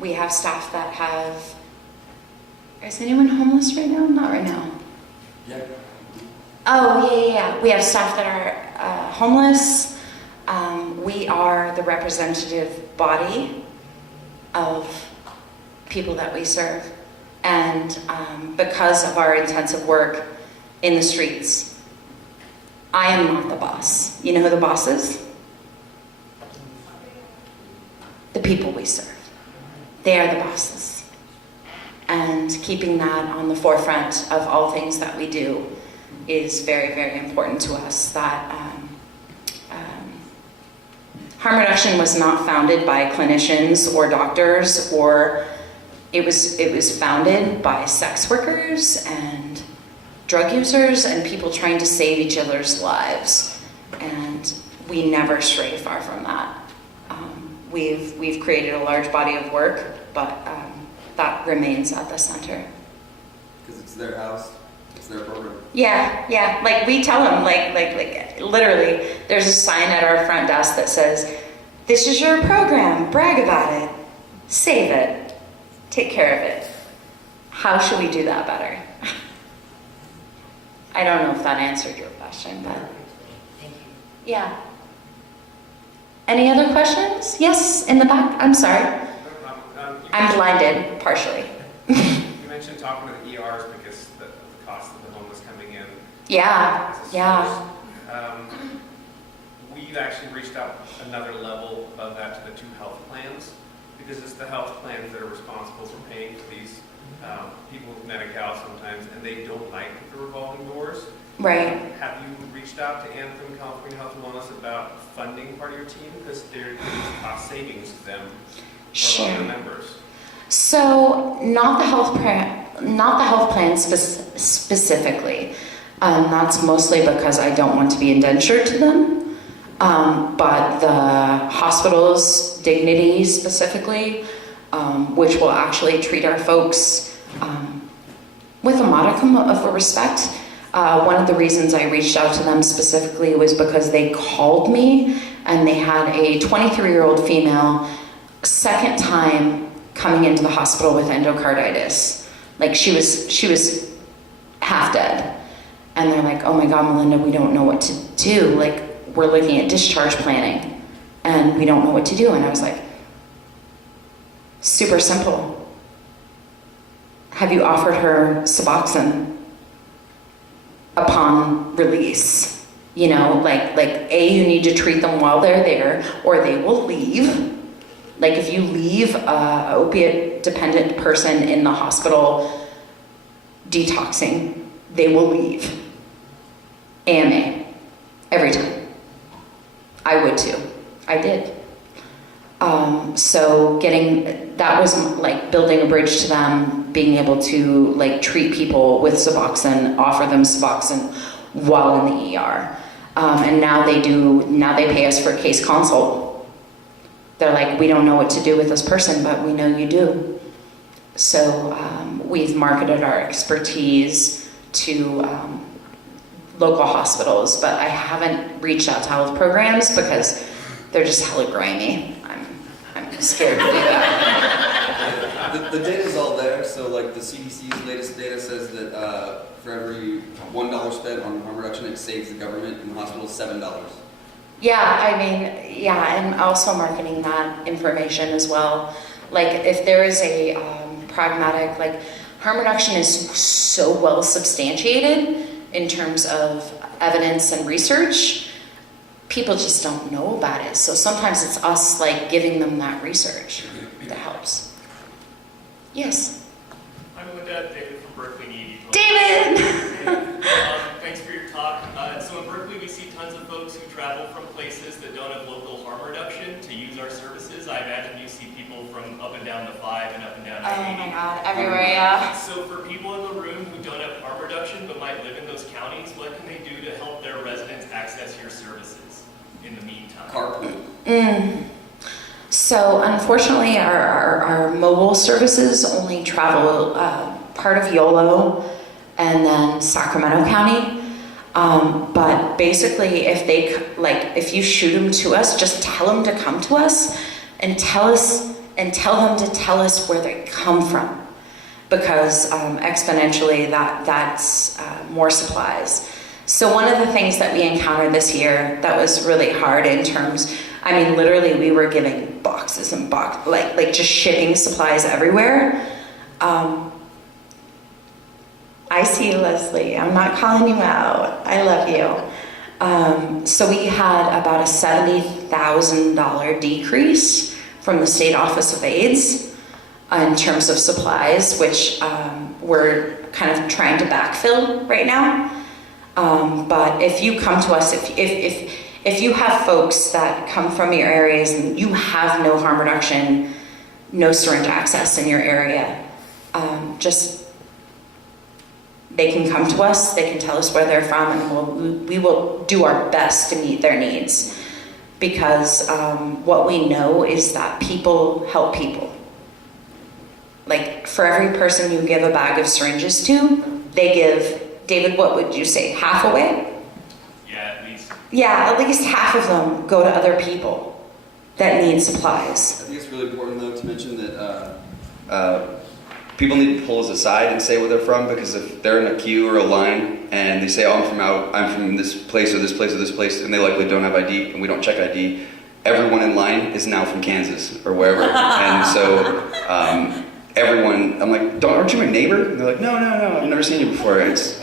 We have staff that have... Is anyone homeless right now? Not right now. Yeah. Oh, yeah. We have staff that are homeless. We are the representative body of people that we serve. And because of our intensive work in the streets, I am not the boss. You know who the boss is? The people we serve. They are the bosses. And keeping that on the forefront of all things that we do is very, very important to us. That harm reduction was not founded by clinicians or doctors, or it was founded by sex workers and drug users and people trying to save each other's lives. And we never stray far from that. We've created a large body of work, but that remains at the center. Because it's their house, it's their program. Yeah. Like we tell them, like literally, there's a sign at our front desk that says, "This is your program. Brag about it. Save it. Take care of it." How should we do that better? I don't know if that answered your question, but Thank you. yeah. Any other questions? Yes, in the back. I'm sorry. I'm blinded, partially. You mentioned talking to the ERs because the cost of the homeless coming in. Yeah. We've actually reached out another level above that to the 2 health plans, because it's the health plans that are responsible for paying for these people with Medi-Cal sometimes, and they don't like the revolving doors. Right. Have you reached out to Anthem, California Health and Wellness about funding part of your team? Because there's cost savings to them for a lot of their members. So, not the health plan specifically. That's mostly because I don't want to be indentured to them. But the hospital's Dignity specifically, which will actually treat our folks with a modicum of respect. One of the reasons I reached out to them specifically was because they called me and they had a 23-year-old female, second time coming into the hospital with endocarditis. Like she was half dead. And they're like, "Oh my God, Melinda, we don't know what to do. Like, we're looking at discharge planning and we don't know what to do." And I was like, super simple. Have you offered her Suboxone upon release? You you need to treat them while they're there or they will leave. Like if you leave a opiate dependent person in the hospital detoxing, they will leave. AMA. Every time. I would too. I did. So that was like building a bridge to them, being able to like treat people with Suboxone, offer them Suboxone while in the ER. And now they pay us for a case consult. They're like, "We don't know what to do with this person, but we know you do." So we've marketed our expertise to local hospitals, but I haven't reached out to health programs because they're just hella grimy. I'm scared to do that. The data's all there, so like the CDC's latest data says that for every $1 spent on harm reduction, it saves the government and the hospital $7. Yeah, I mean, yeah, and also marketing that information as well. Like if there is a pragmatic, like harm reduction is so well substantiated in terms of evidence and research, people just don't know about it. So sometimes it's us like giving them that research that helps. Yes. I'm with David from Berkeley Needy. David! Thanks for your talk. So in Berkeley, we see tons of folks who travel from places that don't have local harm reduction to use our services. I imagine you see people from up and down the 5 and up and down the 80. Oh my God, everywhere, yeah. So for people in the room who don't have harm reduction but might live in those counties, what can they do to help their residents access your services in the meantime? Carpool. So unfortunately, our mobile services only travel part of Yolo and then Sacramento County. But basically, if you shoot them to us, just tell them to come to us and tell them to tell us where they come from, because exponentially that's more supplies. So one of the things that we encountered this year that was really hard in terms, I mean, literally we were giving boxes and like just shipping supplies everywhere. I see you, Leslie. I'm not calling you out. I love you. So we had about a $70,000 decrease from the State Office of AIDS in terms of supplies, which we're kind of trying to backfill right now. But if you come to us, if you have folks that come from your areas and you have no harm reduction, no syringe access in your area, they can come to us, they can tell us where they're from, and we will do our best to meet their needs. Because what we know is that people help people. Like for every person you give a bag of syringes to, they give, David, what would you say, half away? Yeah, at least. Yeah, at least half of them go to other people that need supplies. I think it's really important though to mention that people need to pull us aside and say where they're from, because if they're in a queue or a line and they say, oh, I'm from this place or this place or this place, and they likely don't have ID and we don't check ID, everyone in line is now from Kansas or wherever. And so everyone, I'm like, aren't you my neighbor? And they're like, no, I've never seen you before. It's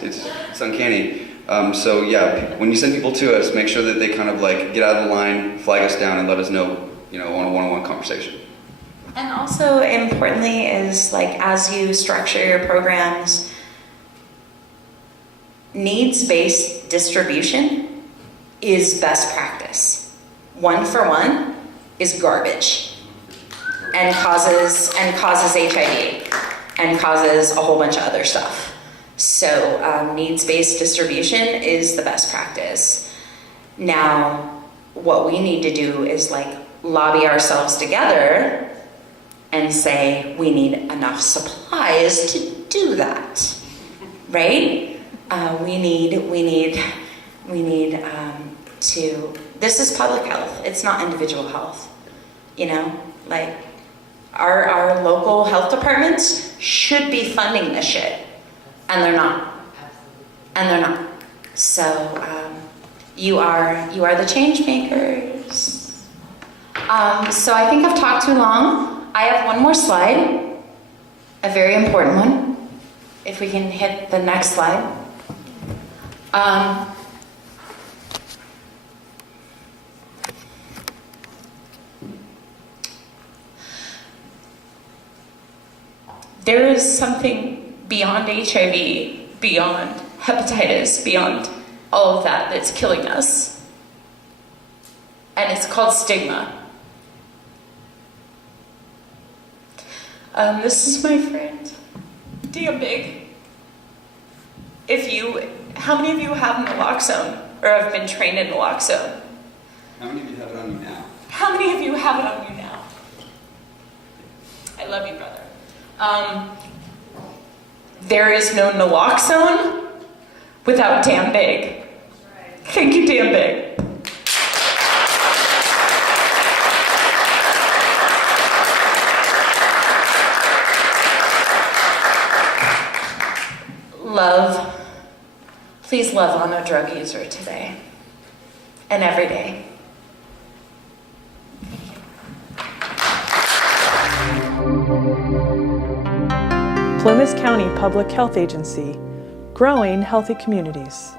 uncanny. So yeah, when you send people to us, make sure that they kind of like get out of the line, flag us down, and let us know, on a one-on-one conversation. And also importantly is like, as you structure your programs, needs-based distribution is best practice. 1-for-1 is garbage and causes HIV and causes a whole bunch of other stuff. So needs-based distribution is the best practice. Now, what we need to do is like lobby ourselves together and say we need enough supplies to do that, right? We need to. This is public health. It's not individual health. Like our local health departments should be funding this shit, and they're not. And they're not. So you are the change makers. So I think I've talked too long. I have one more slide, a very important one. If we can hit the next slide. There is something beyond HIV, beyond hepatitis, beyond all of that that's killing us. And it's called stigma. This is my friend, Damn Big. How many of you have naloxone or have been trained in naloxone? How many of you have it on you now? How many of you have it on you now? I love you, brother. There is no naloxone without damn big. Thank you, damn big. Love. Please love on a drug user today and every day. Plumas County Public Health Agency, growing healthy communities.